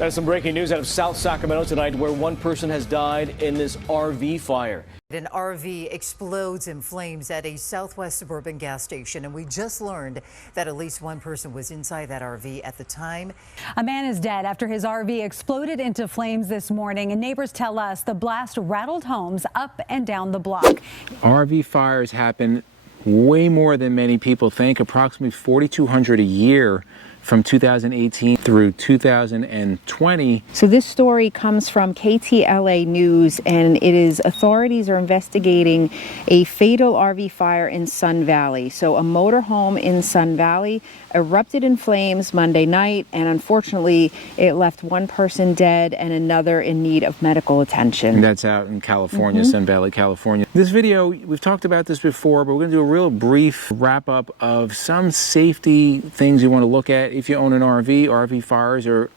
There's some breaking news out of South Sacramento tonight where one person has died in this RV fire. An RV explodes in flames at a southwest suburban gas station, and we just learned that at least one person was inside that RV at the time. A man is dead after his RV exploded into flames this morning, and neighbors tell us the blast rattled homes up and down the block. RV fires happen way more than many people think, approximately 4,200 a year from 2018 through 2020. So this story comes from KTLA News, and it is authorities are investigating a fatal RV fire in Sun Valley. So a motorhome in Sun Valley erupted in flames Monday night, and unfortunately it left one person dead and another in need of medical attention. And that's out in California, Sun Valley, California. This video, we've talked about this before, but we're going to do a real brief wrap up of some safety things you want to look at if you own an RV. RV fires are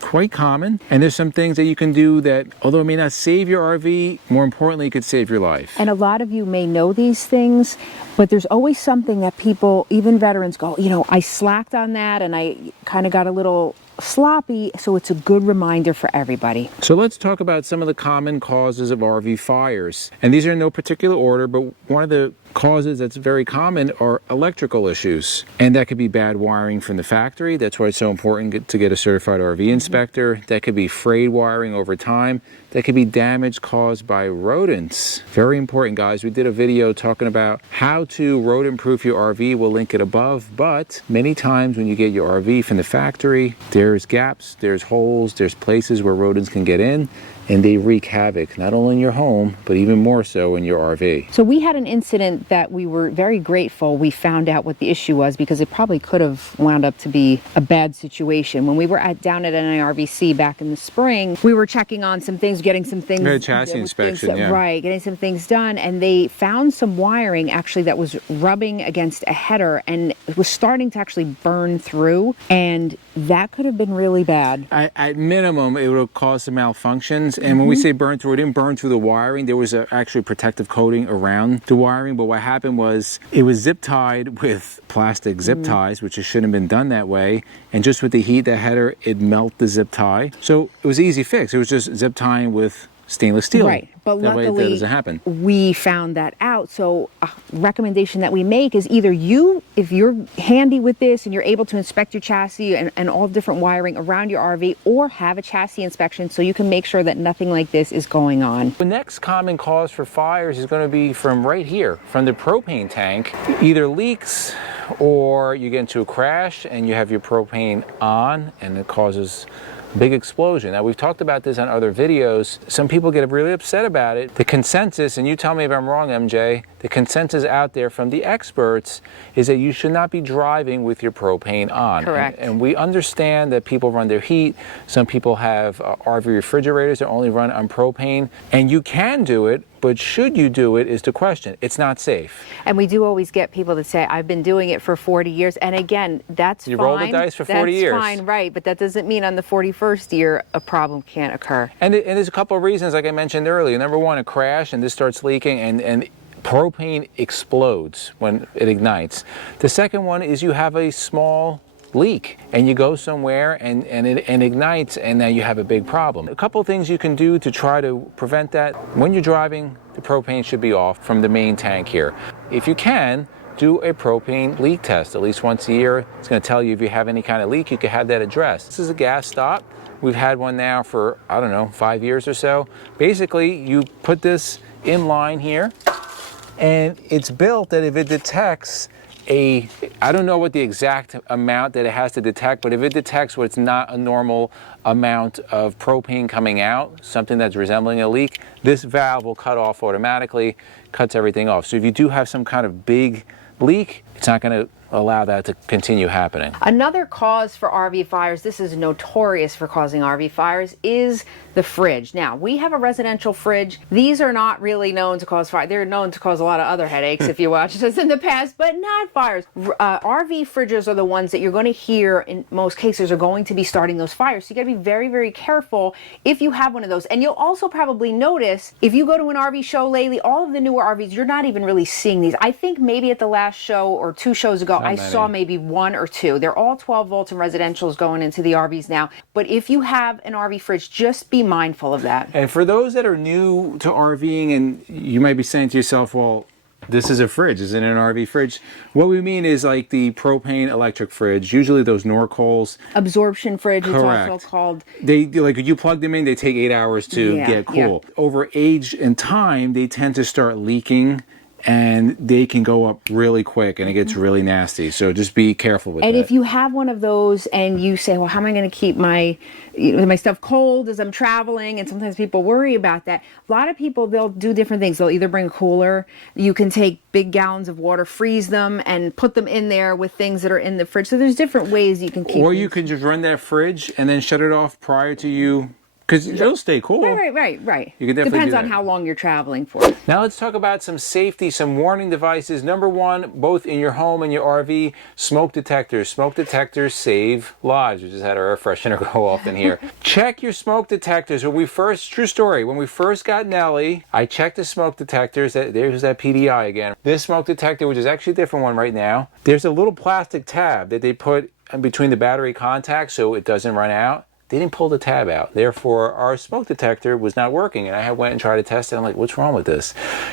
quite common, and there's some things that you can do that, although it may not save your RV, more importantly, it could save your life. And a lot of you may know these things, but there's always something that people, even veterans, go, you know, I slacked on that and I kind of got a little sloppy, so it's a good reminder for everybody. So let's talk about some of the common causes of RV fires. And these are in no particular order, but one of the causes that's very common are electrical issues. And that could be bad wiring from the factory. That's why it's so important to get a certified RV inspector. That could be frayed wiring over time. That could be damage caused by rodents. Very important, guys. We did a video talking about how to rodent-proof your RV. We'll link it above. But many times when you get your RV from the factory, there's gaps, there's holes, there's places where rodents can get in, and they wreak havoc, not only in your home, but even more so in your RV. So we had an incident that we were very grateful we found out what the issue was, because it probably could have wound up to be a bad situation. When we were down at NIRVC back in the spring, we were checking on some things, getting some things. A chassis inspection, yeah. Right, getting some things done, and they found some wiring actually that was rubbing against a header, and it was starting to actually burn through, and that could have been really bad. At minimum, it would have caused some malfunctions. And when we say burn through, it didn't burn through the wiring. There was actually protective coating around the wiring. But what happened was it was zip tied with plastic zip ties, which it shouldn't have been done that way. And just with the heat, the header, it melted the zip tie. So it was an easy fix. It was just zip tying with stainless steel. Right, but that luckily way that doesn't happen. We found that out. So a recommendation that we make is either you, if you're handy with this and you're able to inspect your chassis and all different wiring around your RV, or have a chassis inspection so you can make sure that nothing like this is going on. The next common cause for fires is going to be from right here, from the propane tank. Either leaks, or you get into a crash and you have your propane on and it causes big explosion. Now, we've talked about this on other videos. Some people get really upset about it. The consensus, and you tell me if I'm wrong, MJ, the consensus out there from the experts is that you should not be driving with your propane on. Correct. And we understand that people run their heat. Some people have RV refrigerators that only run on propane, and you can do it, but should you do it is the question. It's not safe. And we do always get people that say, I've been doing it for 40 years. And again, that's fine. You roll the dice for 40 years. That's fine, right. But that doesn't mean on the 41st year a problem can't occur. And there's a couple of reasons, like I mentioned earlier. Number one, a crash and this starts leaking, and propane explodes when it ignites. The second one is you have a small leak and you go somewhere and it ignites, and now you have a big problem. A couple of things you can do to try to prevent that. When you're driving, the propane should be off from the main tank here. If you can, do a propane leak test at least once a year. It's going to tell you if you have any kind of leak. You can have that addressed. This is a gas stop. We've had one now for, I don't know, 5 years or so. Basically, you put this in line here, and it's built that if it detects I don't know what the exact amount that it has to detect, but if it detects what's not a normal amount of propane coming out, something that's resembling a leak, this valve will cut off automatically, cuts everything off. So if you do have some kind of big leak, it's not going to allow that to continue happening. Another cause for RV fires, this is notorious for causing RV fires, is the fridge. Now, we have a residential fridge. These are not really known to cause fire. They're known to cause a lot of other headaches if you watched us in the past, but not fires. RV fridges are the ones that you're going to hear in most cases are going to be starting those fires. So you got to be very, very careful if you have one of those. And you'll also probably notice if you go to an RV show lately, all of the newer RVs, you're not even really seeing these. I think maybe at the last show or 2 shows ago, I saw maybe 1 or 2. They're all 12 volts and residentials going into the RVs now. But if you have an RV fridge, just be mindful of that. And for those that are new to RVing, and you might be saying to yourself, well, this is a fridge, isn't it an RV fridge? What we mean is like the propane electric fridge, usually those Norcoals. Absorption fridge, Correct. it's also called. They, like, you plug them in, they take 8 hours to get cool. Over age and time, they tend to start leaking, and they can go up really quick, and it gets really nasty. So just be careful with that. And if you have one of those and you say, well, how am I going to keep my stuff cold as I'm traveling? And sometimes people worry about that. A lot of people, they'll do different things. They'll either bring a cooler. You can take big gallons of water, freeze them, and put them in there with things that are in the fridge. So there's different ways you can keep Or you can just run that fridge and then shut it off prior to you, because it'll stay cool. Right. You can definitely Depends do on that. how long you're traveling for. Now let's talk about some safety, some warning devices. Number one, both in your home and your RV, smoke detectors. Smoke detectors save lives. We just had our air freshener go off in here. Check your smoke detectors. True story, when we first got Nellie, I checked the smoke detectors. There's that PDI again. This smoke detector, which is actually a different one right now, there's a little plastic tab that they put in between the battery contacts so it doesn't run out. They didn't pull the tab out. Therefore, our smoke detector was not working. And I went and tried to test it. I'm like, what's wrong with this?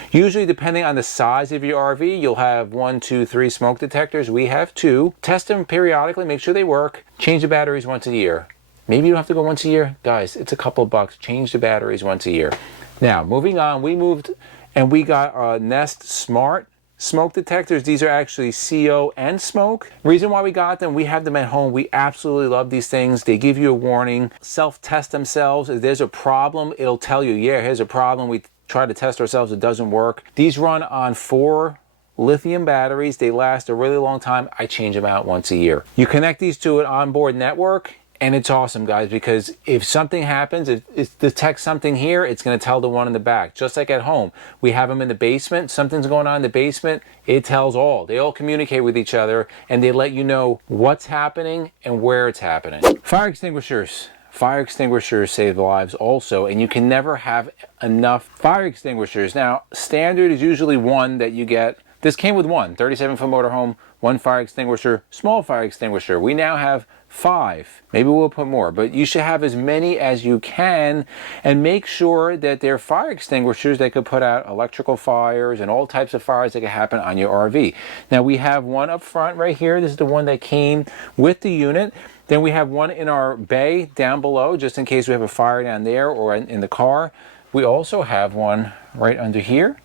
Usually, depending on the size of your RV, you'll have 1, 2, 3 smoke detectors. We have 2. Test them periodically. Make sure they work. Change the batteries once a year. Maybe you don't have to go once a year. Guys, it's a couple of bucks. Change the batteries once a year. Now, moving on, we moved and we got Nest Smart smoke detectors. These are actually CO and smoke. Reason why we got them, we have them at home. We absolutely love these things. They give you a warning, self-test themselves. If there's a problem, it'll tell you, yeah, here's a problem. We try to test ourselves, it doesn't work. These run on 4 lithium batteries. They last a really long time. I change them out once a year. You connect these to an onboard network, and it's awesome, guys, because if something happens, if it detects something here, it's going to tell the one in the back. Just like at home, we have them in the basement. Something's going on in the basement. It tells all. They all communicate with each other, and they let you know what's happening and where it's happening. Fire extinguishers. Fire extinguishers save lives also, and you can never have enough fire extinguishers. Now, standard is usually 1 that you get. This came with 1, 37-foot motorhome, 1 fire extinguisher, small fire extinguisher. We now have 5. Maybe we'll put more, but you should have as many as you can, and make sure that they're fire extinguishers that could put out electrical fires and all types of fires that can happen on your RV. Now we have one up front right here. This is the one that came with the unit. Then we have one in our bay down below, just in case we have a fire down there or in the car. We also have one right under here.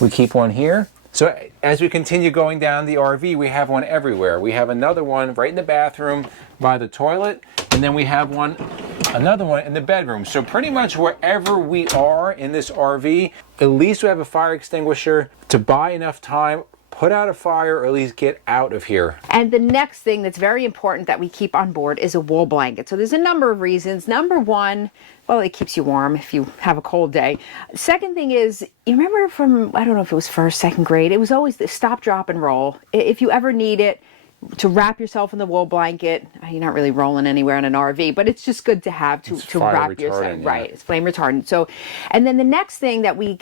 We keep one here. So as we continue going down the RV, we have one everywhere. We have another one right in the bathroom by the toilet, and then we have another one in the bedroom. So pretty much wherever we are in this RV, at least we have a fire extinguisher to buy enough time, put out a fire, or at least get out of here. And the next thing that's very important that we keep on board is a wool blanket. So there's a number of reasons. Number one, well, it keeps you warm if you have a cold day. Second thing is, you remember from, I don't know if it was 1st, 2nd grade, it was always the stop, drop, and roll. If you ever need it, to wrap yourself in the wool blanket. You're not really rolling anywhere in an RV, but it's just good to have to wrap yourself. Yeah. Right, it's flame retardant. So, and then the next thing that we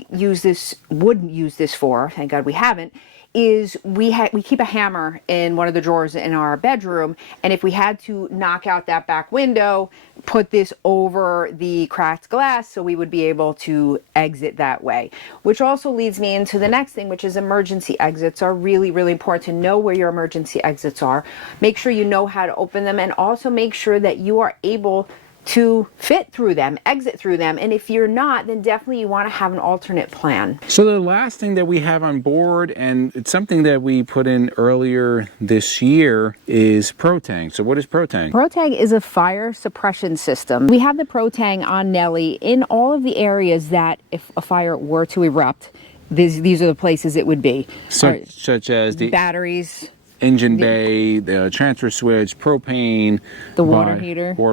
would use this for, thank God we haven't, is we keep a hammer in one of the drawers in our bedroom, and if we had to knock out that back window, put this over the cracked glass so we would be able to exit that way. Which also leads me into the next thing, which is emergency exits are really, really important to know where your emergency exits are. Make sure you know how to open them, and also make sure that you are able to fit through them, exit through them. And if you're not, then definitely you want to have an alternate plan. So the last thing that we have on board, and it's something that we put in earlier this year, is Propane. So what is Propane? Propane is a fire suppression system. We have the Propane on Nellie in all of the areas that if a fire were to erupt, these are the places it would be. Such as the batteries, engine bay, the transfer switch, propane, the water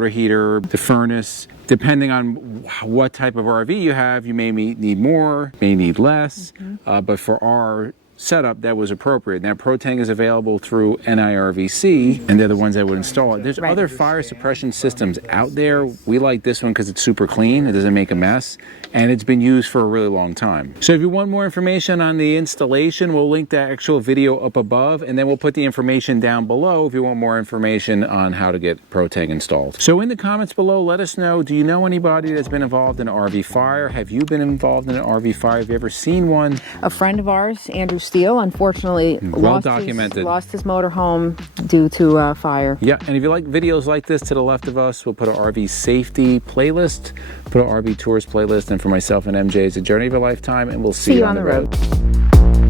heater, the furnace. Depending on what type of RV you have, you may need more, may need less. But for our setup that was appropriate. Now, Propane is available through NIRVC, and they're the ones that would install it. There's other fire suppression systems out there. We like this one because it's super clean, it doesn't make a mess, and it's been used for a really long time. So if you want more information on the installation, we'll link that actual video up above, and then we'll put the information down below if you want more information on how to get Propane installed. So in the comments below, let us know, do you know anybody that's been involved in an RV fire? Have you been involved in an RV fire? Have you ever seen one? A friend of ours, Andrew Steele, unfortunately lost his motorhome due to fire. Yeah, and if you like videos like this to the left of us, we'll put an RV safety playlist, put an RV tours playlist, and for myself and MJ, it's a journey of a lifetime, and we'll see you on the road.